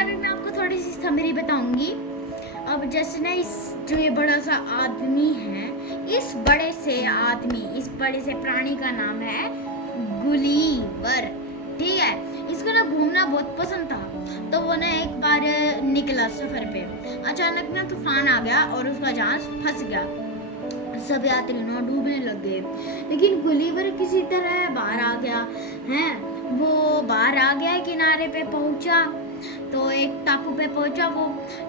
अभी मैं आपको थोड़ी सी समरी बताऊंगी। अब जैसे ना इस जो ये बड़ा सा आदमी है, इस बड़े से प्राणी का नाम है गुलीवर। ठीक है, इसको ना घूमना बहुत पसंद था। तो वो ना एक बार निकला सफर पे। अचानक ना तूफान आ गया और उसका जहाज फंस गया। सब यात्री ना डूबने लग गए, लेकिन गुलीवर किसी तरह बाहर आ गया है। वो बाहर आ गया, किनारे पे पहुंचा तो एक टापू पे पहुंचा वो।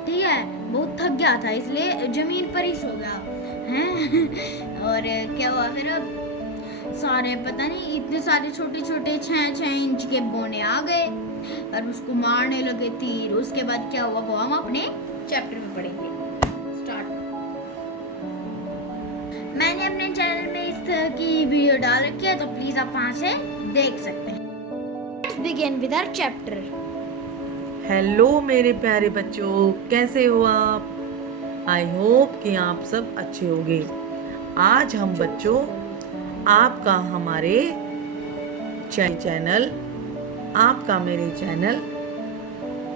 ठीक है, बहुत थक गया था इसलिए जमीन पर ही सो गया है। और क्या हुआ फिर, सारे पता नहीं इतने सारे छोटे छोटे 6-6 इंच के बोने आ गए और उसको मारने लगे तीर। उसके बाद क्या हुआ वो हम अपने चैप्टर में पढ़ेंगे। स्टार्ट। मैंने अपने चैनल में इस तरह की वीडियो डाल रखी है, तो प्लीज आप वहां से देख सकते हैं। Let's begin with our chapter. Hello मेरे प्यारे बच्चों, कैसे हो आप? आई होप कि आप सब अच्छे होंगे। आज हम बच्चों आपका हमारे चैनल आपका मेरे channel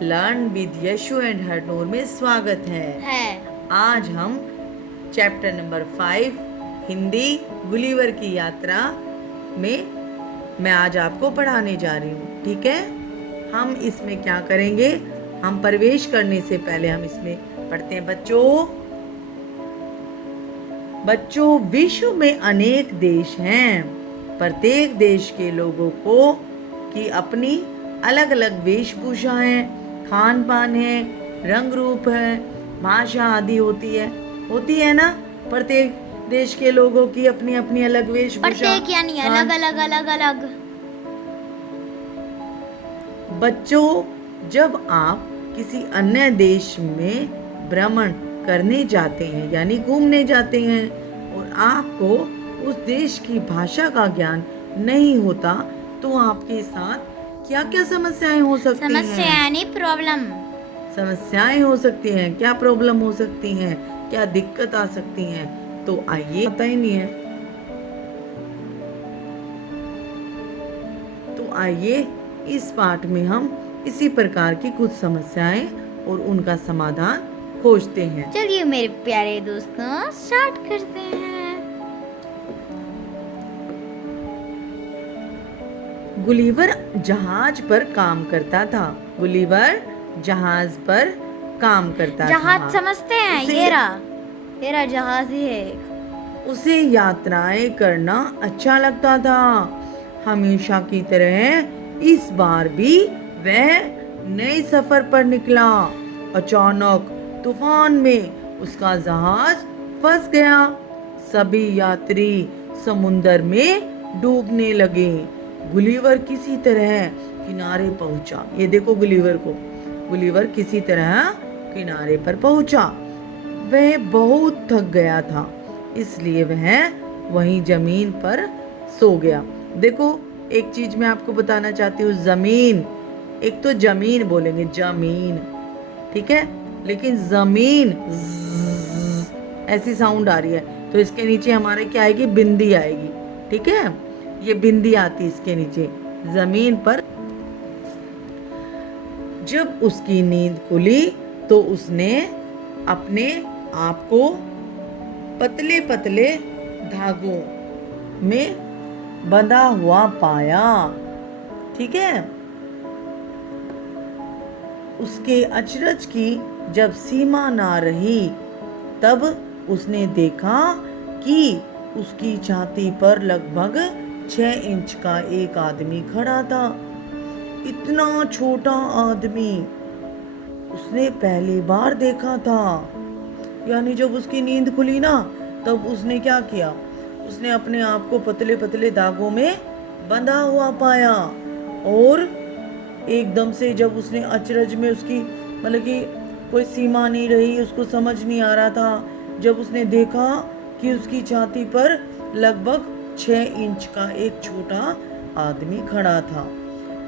learn with Yashu and Harnoor में स्वागत है। आज हम चैप्टर नंबर 5 हिंदी गुलीवर की यात्रा में मैं आज आपको पढ़ाने जा रही हूँ। ठीक है, हम इसमें क्या करेंगे, हम प्रवेश करने से पहले हम इसमें पढ़ते हैं बच्चों विश्व में अनेक देश हैं। प्रत्येक देश के लोगों को की अपनी अलग अलग वेशभूषा है, खान पान है, रंग रूप है, भाषा आदि होती है ना। प्रत्येक देश के लोगों की अपनी अपनी अलग वेशभूषा, प्रत्येक यानी अलग। बच्चों, जब आप किसी अन्य देश में भ्रमण करने जाते हैं यानी घूमने जाते हैं और आपको उस देश की भाषा का ज्ञान नहीं होता, तो आपके साथ क्या क्या समस्याएं हो सकती हैं? समस्याएं हो सकती हैं। क्या प्रॉब्लम हो सकती हैं, क्या दिक्कत आ सकती हैं? तो आइए, पता ही नहीं है तो आइए इस पाठ में हम इसी प्रकार की कुछ समस्याएं और उनका समाधान खोजते हैं। चलिए मेरे प्यारे दोस्तों, स्टार्ट करते हैं। गुलीवर जहाज पर काम करता था। गुलीवर जहाज पर काम करता था। जहाज समझते हैं, ये रहा जहाज ही है। उसे यात्राएं करना अच्छा लगता था। हमेशा की तरह इस बार भी वह नए सफर पर निकला। अचानक तूफान में उसका जहाज फंस गया। सभी यात्री समुद्र में डूबने लगे। गुलीवर किसी तरह किनारे पहुंचा। ये देखो गुलीवर किसी तरह किनारे पर पहुंचा। वह बहुत थक गया था, इसलिए वह वहीं जमीन पर सो गया। देखो, एक चीज मैं आपको बताना चाहती हूँ। जमीन, एक तो जमीन बोलेंगे, जमीन, ठीक है, लेकिन जमीन ऐसी साउंड आ रही है, तो इसके नीचे हमारे क्या आएगी? बिंदी आएगी। ठीक है, ये बिंदी आती इसके नीचे जमीन पर। जब उसकी नींद खुली तो उसने अपने आप को पतले पतले धागों में बंधा हुआ पाया। ठीक है, उसके अचरज की जब सीमा ना रही, तब उसने देखा कि उसकी छाती पर लगभग 6 इंच का एक आदमी खड़ा था। इतना छोटा आदमी उसने पहली बार देखा था। यानी जब उसकी नींद खुली ना, तब उसने क्या किया? उसने अपने आप को पतले पतले धागों में बंधा हुआ पाया। और एकदम से जब उसने अचरज में, उसकी मतलब कि कोई सीमा नहीं रही, उसको समझ नहीं आ रहा था, जब उसने देखा कि उसकी छाती पर लगभग 6 इंच का एक छोटा आदमी खड़ा था।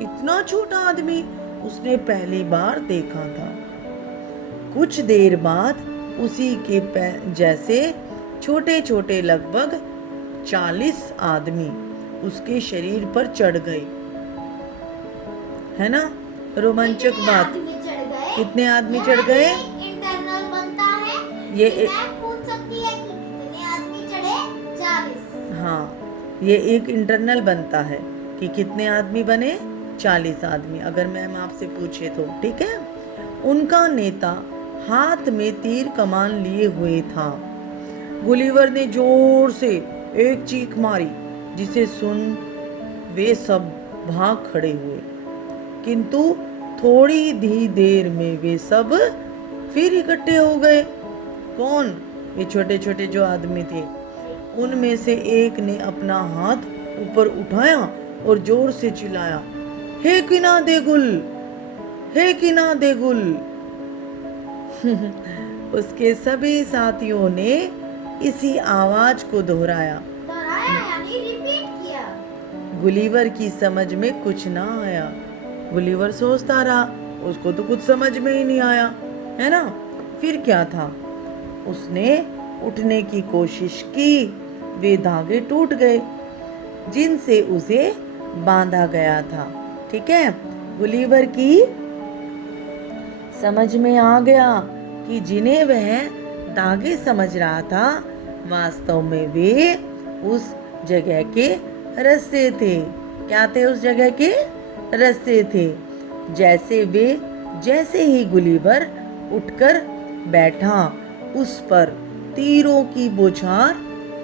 इतना छोटा आदमी उसने पहली बार देखा था। कुछ देर बाद उसी के जैसे छोटे छोटे लगभग 40 आदमी उसके शरीर पर चढ़ गए। है ना रोमांचक बात? कितने आदमी चढ़ गए? इंटरनल बनता है ये कि मैं पूछ सकती है कि कितने आदमी चढ़े? 40। हाँ, ये एक इंटरनल बनता है कि कितने आदमी बने? 40 आदमी, अगर मैम आपसे पूछे तो। ठीक है। उनका नेता हाथ में तीर कमान लिए हुए था। गुलिवर ने जोर से एक चीख मारी, जिसे सुन वे सब भाग खड़े हुए। किंतु थोड़ी ही देर में वे सब फिर इकट्ठे हो गए। कौन? ये छोटे छोटे जो आदमी थे। उनमें से एक ने अपना हाथ ऊपर उठाया और जोर से चिल्लाया, हे किना देगुल, हे किना देगुल। उसके सभी साथियों ने इसी आवाज को दोहराया यानी रिपीट किया। गुलिवर की समझ में कुछ ना आया। गुलिवर सोचता रहा, उसको तो कुछ समझ में ही नहीं आया, है ना। फिर क्या था? उसने उठने की कोशिश की। वे धागे टूट गए जिनसे उसे बांधा गया था। ठीक है। गुलिवर की समझ में आ गया कि जिन्हें वह धागे समझ रहा था, वास्तव में वे उस जगह के रास्ते थे। क्या थे? उस जगह के रास्ते थे। जैसे ही गुलिवर उठकर बैठा, उस पर तीरों की बौछार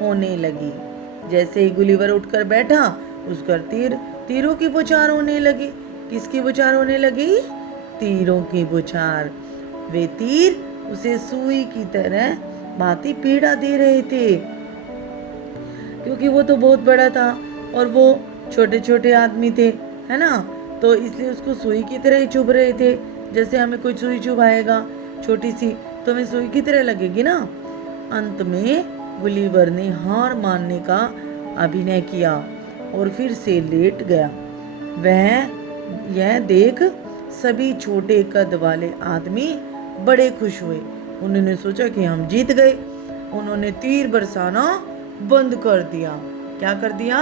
होने लगी। जैसे ही गुलिवर उठकर बैठा, उस पर तीरों की बौछार होने लगी। किसकी बौछार होने लगी? तीरों की बौछार। वे तीर उसे सुई की तरह भांति पीड़ा दे रहे थे, क्योंकि वो तो बहुत बड़ा था और वो छोटे छोटे आदमी थे, है ना। तो इसलिए उसको सुई की तरह ही चुभ रहे थे। जैसे हमें कोई सुई चुभाएगा छोटी सी, तो हमें सुई की तरह लगेगी ना। अंत में गुलिवर ने हार मानने का अभिनय किया और फिर से लेट गया। वह यह देख सभी छोटे कद वाले आदमी बड़े खुश हुए। उन्होंने सोचा कि हम जीत गए। उन्होंने तीर बरसाना बंद कर दिया। क्या कर दिया?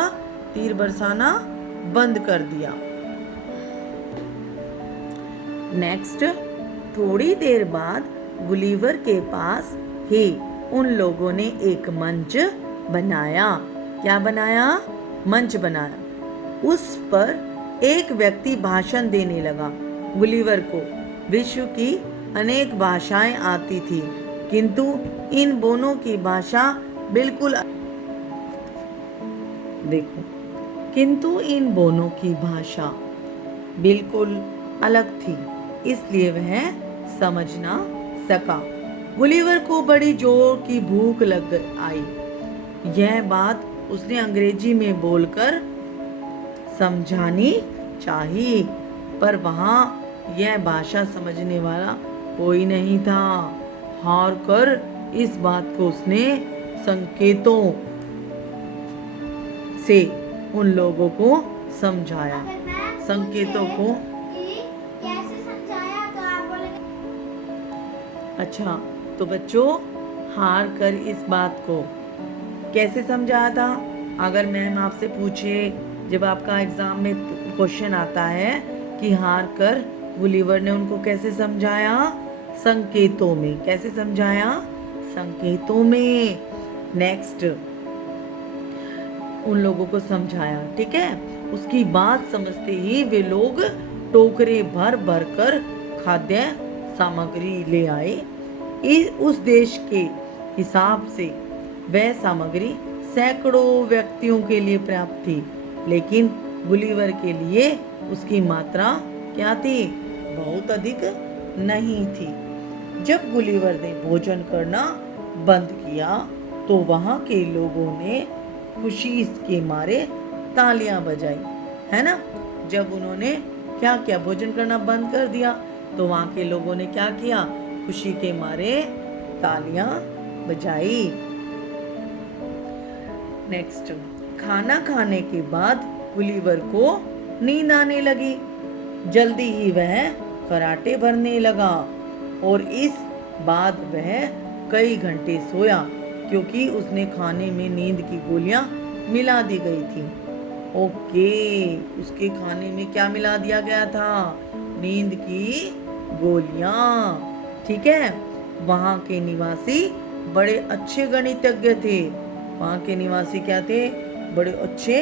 तीर बरसाना बंद कर दिया। नेक्स्ट, थोड़ी देर बाद गुलिवर के पास ही उन लोगों ने एक मंच बनाया। क्या बनाया? मंच बनाया। उस पर एक व्यक्ति भाषण देने लगा। गुलिवर को विश्व की अनेक भाषाएं आती थी, किंतु इन दोनों की भाषा बिल्कुल अलग थी, इसलिए वह समझ ना सका। गुलिवर को बड़ी जोर की भूख लग आई। यह बात उसने अंग्रेजी में बोलकर समझानी चाहिए, पर वहाँ यह भाषा समझने वाला कोई नहीं था। हार कर इस बात को उसने संकेतों से उन लोगों को समझाया। संकेतों को कैसे समझाया तो आप बोलेंगे? अच्छा, तो बच्चों, हार कर इस बात को कैसे समझाया था? अगर मैम आपसे पूछे, जब आपका एग्जाम में क्वेश्चन आता है कि हार कर गुलिवर ने उनको कैसे समझाया? संकेतों में। कैसे समझाया? संकेतों में। नेक्स्ट, उन लोगों को समझाया। ठीक है। उसकी बात समझते ही वे लोग टोकरे भर भर कर खाद्य सामग्री ले आए। उस देश के हिसाब से वह सामग्री सैकड़ों व्यक्तियों के लिए पर्याप्त थी, लेकिन गुलिवर के लिए उसकी मात्रा क्या थी? बहुत अधिक नहीं थी। जब गुलिवर ने भोजन करना बंद किया, तो वहां के लोगों ने खुशी के मारे तालियां बजाई, है ना। जब उन्होंने क्या किया? भोजन करना बंद कर दिया, तो वहां के लोगों ने क्या किया? खुशी के मारे तालियां बजाई। नेक्स्ट, खाना खाने के बाद गुलिवर को नींद आने लगी। जल्दी ही वह खराटे भरने लगा और इस बाद वह कई घंटे सोया, क्योंकि उसने खाने में नींद की गोलियां मिला दी गई थी। ओके, उसके खाने में क्या मिला दिया गया था? नींद की गोलियां। ठीक है, वहां के निवासी बड़े अच्छे गणितज्ञ थे। वहां के निवासी क्या थे? बड़े अच्छे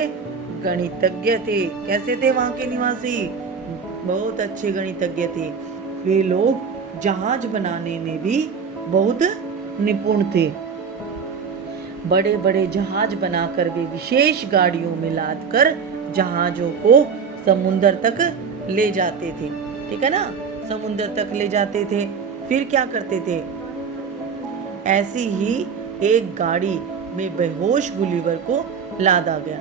गणितज्ञ थे। कैसे थे वहां के निवासी? बहुत अच्छे गणितज्ञ थे। वे लोग जहाज बनाने में भी बहुत निपुण थे। बड़े बड़े जहाज बनाकर वे विशेष गाड़ियों में लादकर जहाजों को समुद्र तक ले जाते थे। ठीक है ना, समुद्र तक ले जाते थे। फिर क्या करते थे? ऐसी ही एक गाड़ी में बेहोश गुलिवर को लादा गया।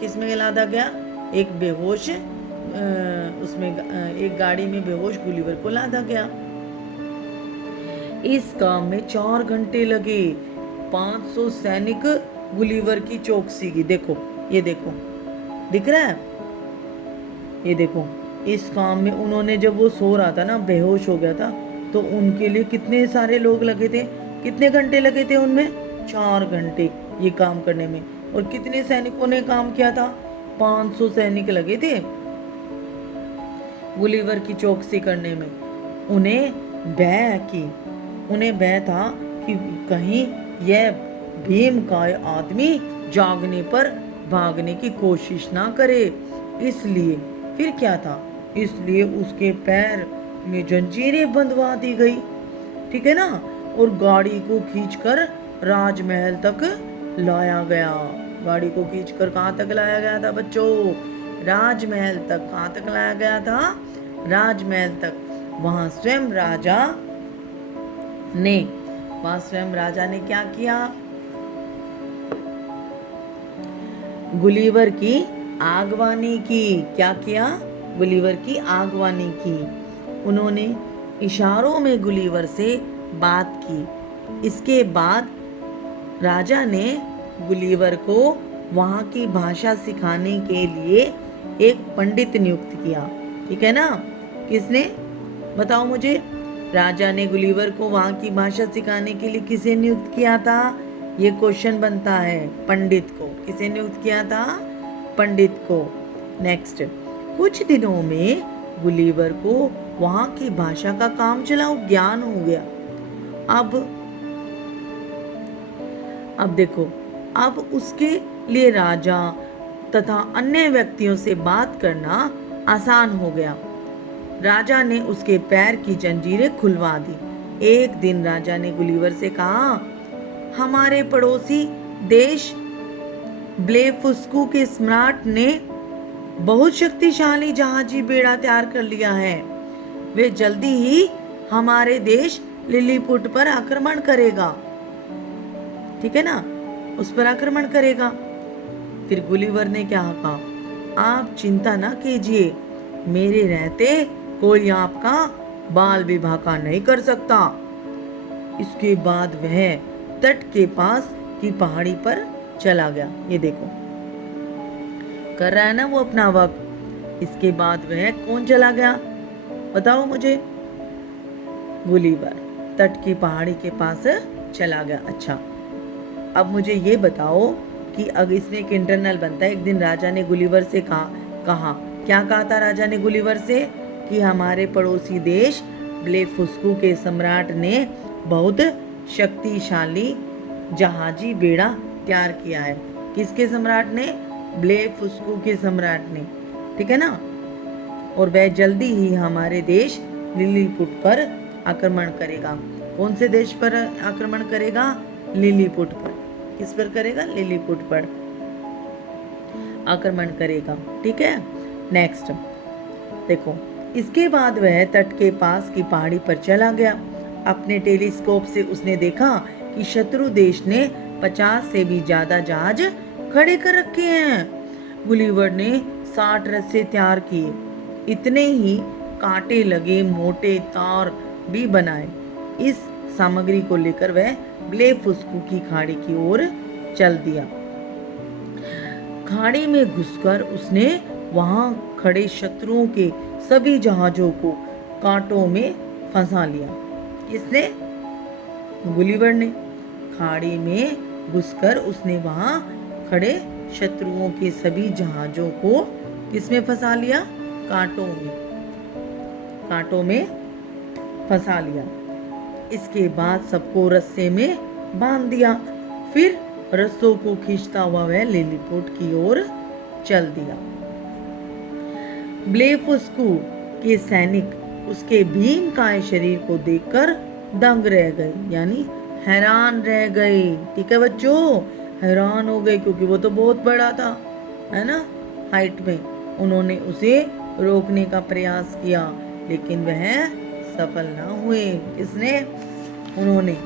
किस में लादा गया? एक बेहोश उसमें एक गाड़ी में बेहोश गुलिवर को लादा गया। इस काम में 4 घंटे लगे। 500 सैनिक गुलिवर की चौकसी की। देखो, ये देखो, दिख रहा है? ये देखो, इस काम में उन्होंने, जब वो सो रहा था ना, बेहोश हो गया था, तो उनके लिए कितने सारे लोग लगे थे? कितने घंटे लगे थे उनमें? 4 घंटे ये काम करने में। और कितने सैनिकों ने काम किया था? 500 सैनिक लगे थे गुलिवर की चौकसी करने में। उन्हें भय था कि कहीं यह भीमकाय आदमी जागने पर भागने की कोशिश ना करे। इसलिए फिर क्या था? इसलिए उसके पैर में जंजीरें बंधवा दी गई। ठीक है ना, और गाड़ी को खींचकर राजमहल तक लाया गया। गाड़ी को खींचकर कहाँ तक लाया गया था बच्चों? राजमहल तक। कहाँ तक लाया गया था? राजमहल तक। वहां स्वयं राजा ने क्या किया? गुलिवर की आगवानी की। क्या किया? गुलिवर की आगवानी की। उन्होंने इशारों में गुलिवर से बात की। इसके बाद राजा ने गुलिवर को वहाँ की भाषा सिखाने के लिए एक पंडित नियुक्त किया। ठीक है ना? किसने? बताओ मुझे। राजा ने गुलिवर को वहाँ की भाषा सिखाने के लिए किसे नियुक्त किया था? ये क्वेश्चन बनता है। पंडित को। किसे नियुक्त किया था? पंडित को। नेक्स्ट, कुछ दिनों में गुलिवर को वहाँ की भाषा का काम चलाओ ज्ञान हो गया। अब देखो, अब उसके लिए राजा तथा अन्य व्यक्तियों से बात करना आसान हो गया। राजा ने उसके पैर की जंजीरें खुलवा दी। एक दिन राजा ने गुलिवर से कहा, हमारे पड़ोसी देश ब्लेफुस्कू के सम्राट ने बहुत शक्तिशाली जहाजी बेड़ा तैयार कर लिया है। वे जल्दी ही हमारे देश लिलीपुट पर आक्रमण करेगा। ठीक है ना? उस पर आक्रमण करेगा। फिर गुलिवर ने क्या कहा? आप चिंता ना कीजिए, मेरे रहते कोई आपका बाल भी भाका नहीं कर सकता। इसके बाद वह तट के पास की पहाड़ी पर चला गया। ये देखो, कर रहा है ना वो अपना वक्त। इसके बाद वह कौन चला गया? बताओ मुझे। गुलिवर तट की पहाड़ी के पास चला गया। अच्छा, अब मुझे ये बताओ कि अगर इसमें एक इंटरनल बनता है। एक दिन राजा ने गुलिवर से कहा क्या कहा था राजा ने गुलिवर से? कि हमारे पड़ोसी देश ब्लेफुस्कू के सम्राट ने बहुत शक्तिशाली जहाजी बेड़ा तैयार किया है। किसके सम्राट ने? ब्लेफुस्कू के सम्राट ने। ठीक है ना? और वह जल्दी ही हमारे देश लिलीपुट पर आक्रमण करेगा। कौन से देश पर आक्रमण करेगा? लिलीपुट पर। किस पर करेगा? लिलीपुट पर आक्रमण करेगा। ठीक है। नेक्स्ट देखो, इसके बाद वह तट के पास की पहाड़ी पर चला गया। अपने टेलीस्कोप से उसने देखा कि शत्रु देश ने 50 से भी ज्यादा जहाज खड़े कर रखे हैं। गुलिवर ने 60 रस्से तैयार किए। इतने ही कांटे लगे मोटे तार भी बनाए। इस सामग्री को लेकर वह ब्लेफुस्कू की खाड़ी की ओर चल दिया। खाड़ी में घुसकर उसने वहां खड़े शत्रुओं के सभी जहाजों को कांटों में फंसा लिया। किसने? गुलिवर ने। खाड़ी में घुसकर उसने वहां खड़े शत्रुओं के सभी जहाजों को किसमें फंसा लिया? कांटों में फंसा लिया। इसके बाद सबको रस्से में बांध दिया। फिर रस्सों को खींचता हुआ वह लिलीपुट की ओर चल दिया। ब्लेफुस्कू के सैनिक उसके भीमकाय शरीर को देखकर दंग रह गए, यानी हैरान रह गए। ठीक है बच्चों, हैरान हो गए क्योंकि वो तो बहुत बड़ा था, है ना, हाइट में। उन्होंने उसे रोकने का प्रयास किया लेकिन वह सफल ना हुए। किसने? उन्होंने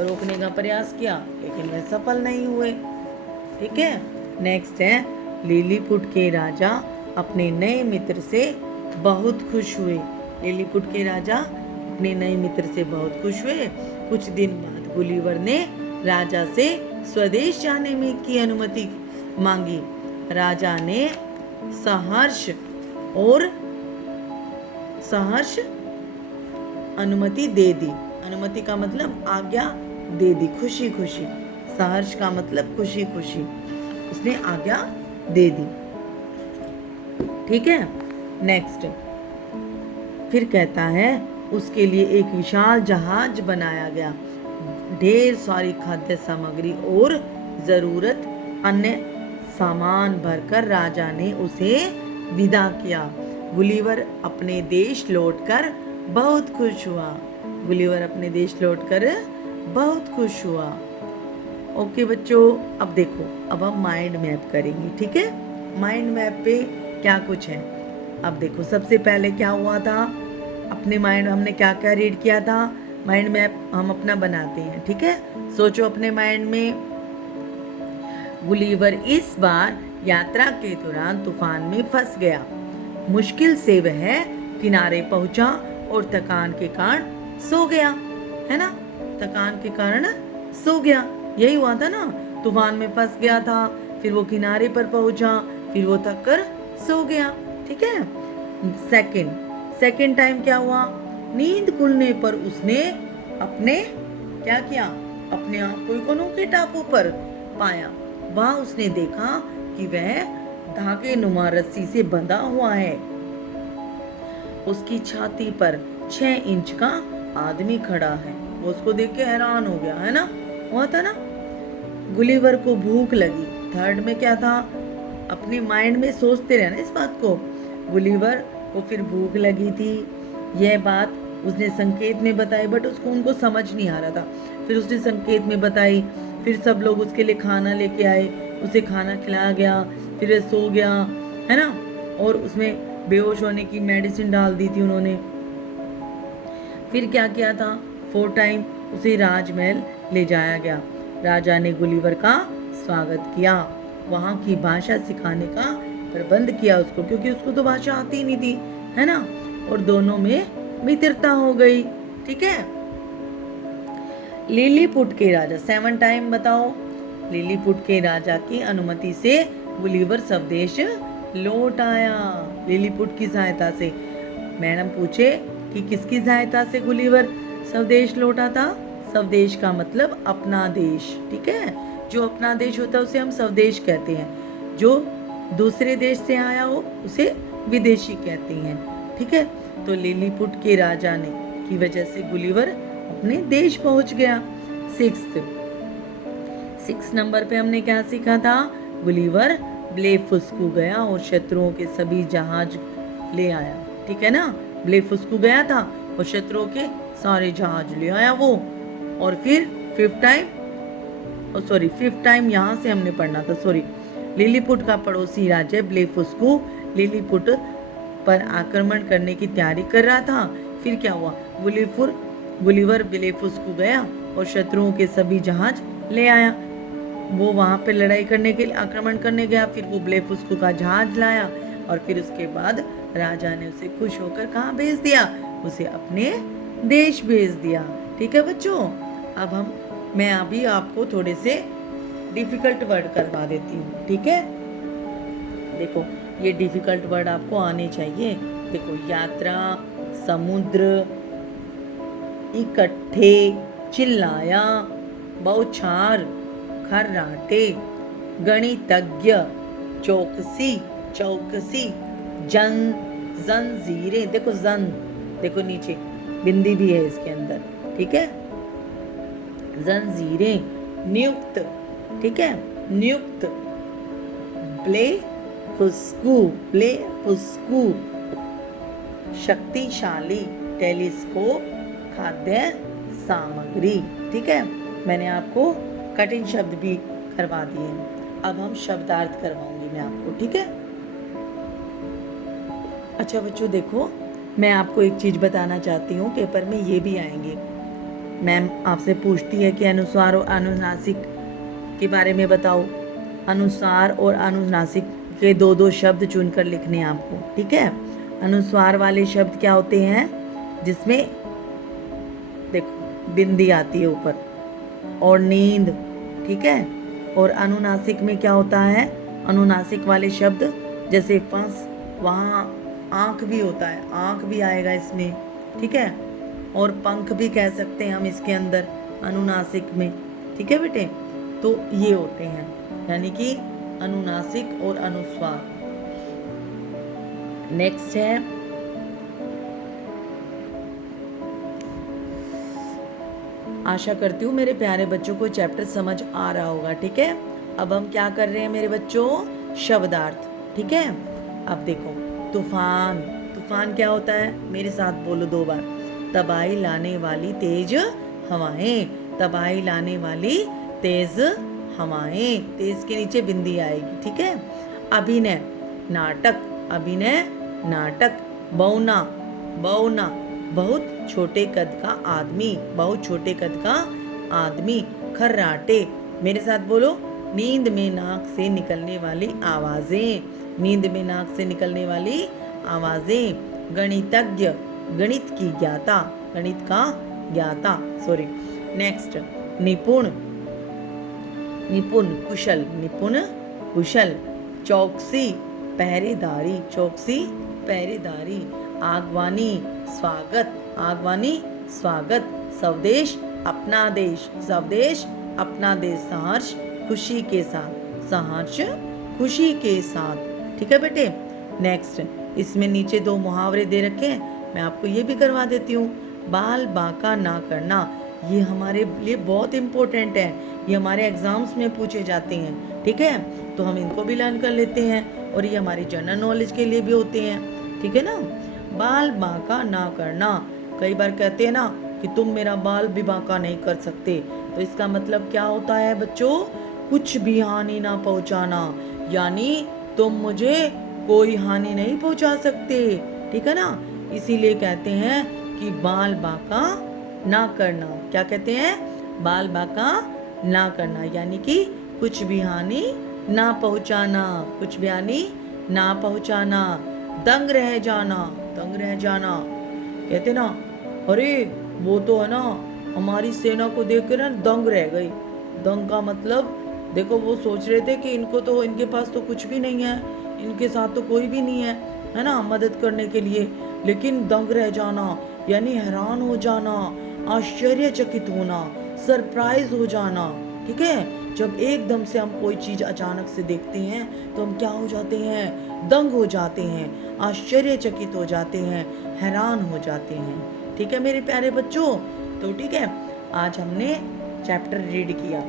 रोकने का प्रयास किया लेकिन वह सफल नहीं हुए। ठीक है, नेक्स्ट है लिलीपुट के राजा अपने नए मित्र से बहुत खुश हुए। लिलीपुट के राजा अपने नए मित्र से बहुत खुश हुए। कुछ दिन बाद गुलिवर ने राजा से स्वदेश जाने में की अनुमति मांगी। राजा ने सहर्ष अनुमति दे दी। अनुमति का मतलब आज्ञा दे दी, खुशी खुशी। सहर्ष का मतलब खुशी खुशी, उसने आज्ञा दे दी। ठीक है, नेक्स्ट फिर कहता है उसके लिए एक विशाल जहाज बनाया गया। ढेर सारी खाद्य सामग्री और जरूरत अन्य सामान भरकर राजा ने उसे विदा किया। गुलिवर अपने देश लौटकर बहुत खुश हुआ। गुलिवर अपने देश लौटकर बहुत खुश हुआ। ओके बच्चों, अब देखो, अब हम माइंड मैप करेंगे। ठीक है, माइंड मैप पे क्या कुछ है। अब देखो, सबसे पहले क्या हुआ था, अपने माइंड हमने क्या क्या रीड किया था। माइंड मैप हम अपना बनाते हैं। ठीक है, सोचो अपने माइंड में। गुलिवर इस बार यात्रा के दौरान तूफान में फंस गया। मुश्किल से वह किनारे पहुंचा और थकान के कारण सो गया, है ना, थकान के कारण सो गया। यही हुआ था ना, तूफान में फंस गया था, फिर वो किनारे पर पहुंचा, फिर वो थक कर सो गया। ठीक है, सेकंड टाइम क्या हुआ, नींद खुलने पर उसने क्या किया, अपने आप को एक अनोखे टापू पर पाया। वहां उसने देखा कि वह धागे नुमा रस्सी से बंधा हुआ है। उसकी छाती पर 6 इंच का आदमी खड़ा है। वो उसको देख के हैरान हो गया, है ना, हुआ था ना। गुलिवर को भूख लगी। थर्ड में क्या था, अपने माइंड में सोचते रहना इस बात को। गुलिवर को फिर भूख लगी थी, यह बात उसने संकेत में बताई, बट उनको समझ नहीं आ रहा था। फिर उसने संकेत में बताई, फिर सब लोग उसके लिए खाना लेके आए, उसे खाना खिलाया गया, फिर वह सो गया, है ना, और उसमें बेहोश होने की मेडिसिन डाल दी थी उन्होंने। फिर क्या किया था, 4 टाइम उसे राजमहल ले जाया गया। राजा ने गुलिवर का स्वागत किया, वहाँ की भाषा सिखाने का प्रबंध किया उसको, क्योंकि उसको तो भाषा आती नहीं थी, है ना, और दोनों में मित्रता हो गई। ठीक है, लिलीपुट के राजा 7 टाइम बताओ। लिलीपुट के राजा की अनुमति से गुलिवर स्वदेश लौट आया, लिलीपुट की सहायता से। मैडम पूछे कि किसकी सहायता से गुलिवर स्वदेश लौटा था। स्वदेश का मतलब अपना देश। ठीक है, जो अपना देश होता है उसे हम स्वदेश कहते हैं, जो दूसरे देश से आया हो उसे विदेशी कहते हैं। ठीक है, तो लिलीपुट के राजा ने की वजह से गुलिवर अपने देश पहुंच गया। 6 नंबर पे हमने क्या सीखा था, गुलिवर ब्लेफुस्कू गया और शत्रुओं के सभी जहाज ले आया। ठीक है ना, ब्लेफुस्कू गया था और शत्रुओं के सारे जहाज ले आया वो। और फिर 5th टाइम यहाँ से हमने पढ़ना था, सॉरी। लिलीपुट का पड़ोसी राज्य ब्लेफुस्कू लिलीपुट पर आक्रमण करने की तैयारी कर रहा था। फिर क्या हुआ, गुलिवर ब्लेफुस्कू गया और शत्रुओं के सभी जहाज ले आया। वो वहां पे लड़ाई करने के लिए आक्रमण करने गया, फिर वो ब्लेफुस्कू का जहाज लाया और फिर उसके बाद राजा ने उसे खुश होकर कहाँ भेज दिया, उसे अपने देश भेज दिया। ठीक है बच्चों, अब मैं अभी आपको थोड़े से डिफिकल्ट वर्ड करवा देती हूँ। ठीक है, देखो ये डिफिकल्ट वर्ड आपको आने चाहिए। देखो, यात्रा, समुद्र, इकट्ठे, चिल्लाया, बौछार, खर्राटे, गणितज्ञ, चौकसी, जंजीरें, देखो देखो नीचे बिंदी भी है इसके अंदर, ठीक है। जंजीरें, नियुक्त, ठीक है, नियुक्त। ब्ले फुस्कू, ब्ले फुस्कू, शक्तिशाली, टेलीस्कोप, खाद्य सामग्री, ठीक है। मैंने आपको कठिन शब्द भी करवा दिए। अब हम शब्दार्थ करवाऊंगी मैं आपको, ठीक है। अच्छा बच्चों देखो, मैं आपको एक चीज बताना चाहती हूँ, पेपर में ये भी आएंगे। मैम आपसे पूछती है कि अनुस्वार और अनुनासिक के बारे में बताओ। अनुस्वार और अनुनासिक के दो दो शब्द चुनकर लिखने हैं आपको, ठीक है। अनुस्वार वाले शब्द क्या होते हैं, जिसमें देखो बिंदी आती है ऊपर, और नींद, ठीक है। और अनुनासिक में क्या होता है, अनुनासिक वाले शब्द जैसे फंस, वहाँ आंख भी होता है, आंख भी आएगा इसमें, ठीक है। और पंख भी कह सकते हैं हम इसके अंदर अनुनासिक में, ठीक है बेटे। तो ये होते हैं, यानी कि अनुनासिक और अनुस्वार। नेक्स्ट है आशा करती हूँ मेरे प्यारे बच्चों को चैप्टर समझ आ रहा होगा, ठीक है। अब हम क्या कर रहे हैं मेरे बच्चों, शब्दार्थ, ठीक है। अब देखो तूफान, तूफान क्या होता है, मेरे साथ बोलो 2 बार। तबाही लाने वाली तेज हवाएं, तबाही लाने वाली तेज हवाएं, तेज के नीचे बिंदी आएगी, ठीक है। अभिनय, नाटक, अभिनय नाटक। बौना, बौना, बहुत छोटे कद का आदमी, बहुत छोटे कद का आदमी। खर्राटे, मेरे साथ बोलो, नींद में नाक से निकलने वाली आवाजें, नींद में नाक से निकलने वाली आवाजें। गणितज्ञ, गणित की ज्ञाता, गणित का ज्ञाता, सॉरी। नेक्स्ट निपुण, निपुण, कुशल, निपुण कुशल। चौकसी, पहरेदारी, चौकसी पहरेदारी। आगवानी, स्वागत, आगवानी स्वागत। स्वदेश, अपना देश, स्वदेश अपना देश। सहर्ष, खुशी के साथ, सहर्ष खुशी के साथ, ठीक है बेटे। नेक्स्ट, इसमें नीचे 2 मुहावरे दे रखे हैं, मैं आपको ये भी करवा देती हूँ। बाल बांका ना करना, ये हमारे लिए बहुत इम्पोर्टेंट है, ये हमारे एग्जाम्स में पूछे जाते हैं, ठीक है। तो हम इनको भी लर्न कर लेते हैं, और ये हमारी जनरल नॉलेज के लिए भी होते हैं, ठीक है ना। बाल बांका ना करना, कई बार कहते हैं ना कि तुम मेरा बाल भी बांका नहीं कर सकते, तो इसका मतलब क्या होता है बच्चों, कुछ भी हानि ना पहुंचाना, यानी तुम मुझे कोई हानि नहीं पहुंचा सकते, ठीक है ना। इसीलिए कहते हैं कि बाल बांका ना करना। क्या कहते हैं, बाल बांका ना करना, यानी कि कुछ भी हानि ना पहुंचाना, कुछ भी हानि ना पहुंचाना। दंग रह जाना, दंग रह जाना, कहते ना, अरे वो तो है ना हमारी सेना को देख कर ना दंग रह गई। दंग का मतलब देखो, वो सोच रहे थे कि इनको तो, इनके पास तो कुछ भी नहीं है, इनके साथ तो कोई भी नहीं है ना मदद करने के लिए, लेकिन दंग रह जाना यानी हैरान हो जाना, आश्चर्यचकित होना, सरप्राइज हो जाना, ठीक है। जब एकदम से हम कोई चीज अचानक से देखते हैं तो हम क्या हो जाते हैं, दंग हो जाते हैं, आश्चर्यचकित हो जाते हैं, हैरान हो जाते हैं, ठीक है मेरे प्यारे बच्चों। तो ठीक है, आज हमने चैप्टर रीड किया,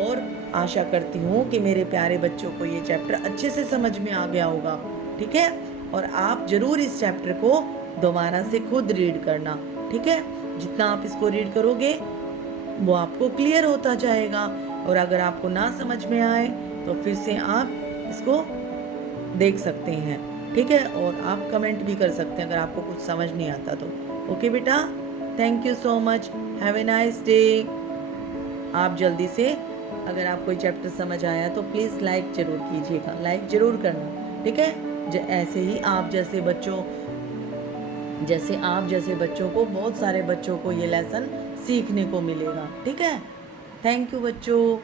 और आशा करती हूँ कि मेरे प्यारे बच्चों को ये चैप्टर अच्छे से समझ में आ गया होगा, ठीक है। और आप जरूर इस चैप्टर को दोबारा से खुद रीड करना, ठीक है। जितना आप इसको रीड करोगे वो आपको क्लियर होता जाएगा, और अगर आपको ना समझ में आए तो फिर से आप इसको देख सकते हैं, ठीक है। और आप कमेंट भी कर सकते हैं अगर आपको कुछ समझ नहीं आता तो। ओके बेटा, thank you so much, have a nice day. आप जल्दी से, अगर आपको चैप्टर समझ आया तो प्लीज़ लाइक जरूर कीजिएगा, लाइक जरूर करना, ठीक है। ऐसे ही आप जैसे बच्चों को, बहुत सारे बच्चों को ये लेसन सीखने को मिलेगा, ठीक है। थैंक यू बच्चों।